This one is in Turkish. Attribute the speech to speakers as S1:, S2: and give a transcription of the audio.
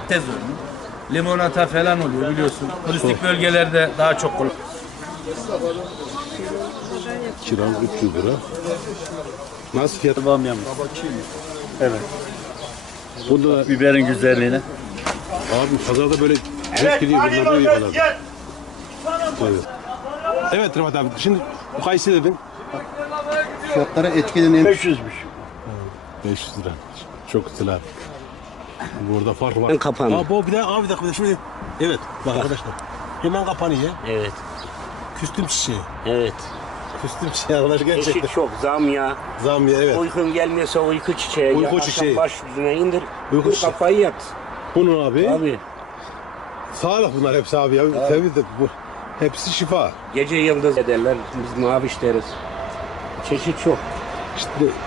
S1: tez ürünü. Limonata falan oluyor biliyorsun. Turistik bölgelerde daha çok kullanılıyor.
S2: Kiram 300 lira. Nasıl fiyat?
S3: Bamyamız. Evet.
S2: Bu da
S3: Biberin güzelliğine.
S2: abi pazarda böyle renk gidiyor bunlar böyle yaparlar. Evet. Evet Rıfat abi şimdi bu kayısı dedin.
S4: Fiyatlara etkilenen
S3: 500'müş.
S2: 500 lira. Çok güzel abi. Burada fark var.
S5: Ben kapandı.
S2: Aa, bu bir daha abi bir dakika şimdi. Evet bak arkadaşlar. Hemen kapanıyor.
S5: Evet.
S2: Küstüm çiçeği.
S5: Evet.
S2: Küstüm çiçeği arkadaş gerçekten.
S5: Çeşit çok. Zam ya.
S2: Zam ya evet.
S5: Uykun gelmiyorsa uyku çiçeği.
S2: Uyku
S5: ya.
S2: çiçeği.
S5: Akşam baş yüzüne indir.
S2: Uyku
S5: Uyku
S2: çiçeği.
S5: kafayı yat.
S2: Bunun abi.
S5: Abi.
S2: Sağlık bunlar hepsi abi ya. Tabii de bu. Hepsi şifa.
S5: Gece yıldız ederler. Biz maviş deriz. Çeşit çok.
S2: İşte